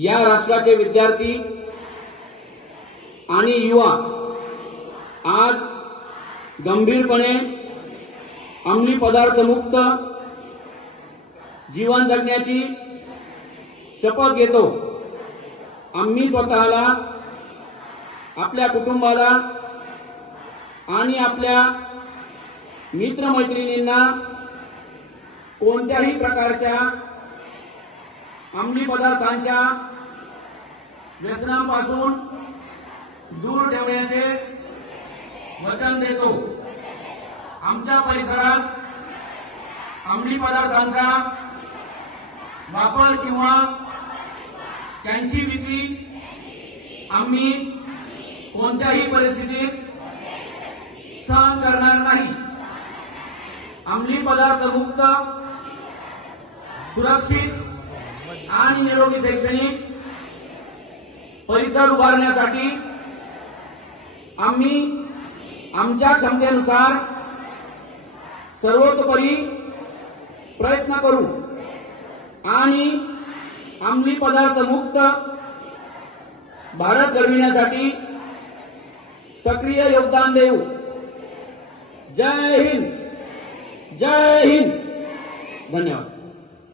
या राष्ट्राचे विद्यार्थी आणि युवा आज गंभीरपणे अंमली पदार्थ मुक्त जीवन जगण्याची शपथ घेतो। आम्ही स्वतःला, आपल्या कुटुंबाला आणि आपल्या मित्रमैत्रिणींना कोणत्याही प्रकारच्या अंमली पदार्थांच्या व्यसनापासून दूर ठेवण्याचे वचन देतो। आमच्या परिसरात अंमली पदार्थांचा वापर किंवा त्यांची विक्री आम्ही कोणत्याही परिस्थितीत सहन करणार नाही। अंमली पदार्थ मुक्त, सुरक्षित आणि निरोगी शैक्षणिक परिसर उभारण्यासाठी आम्ही आमच्या क्षमतेनुसार सर्वतोपरी प्रयत्न करू आणि अंमली पदार्थ मुक्त भारत घडविण्यासाठी सक्रिय योगदान देऊ। जय हिंद, जय हिंद। धन्यवाद।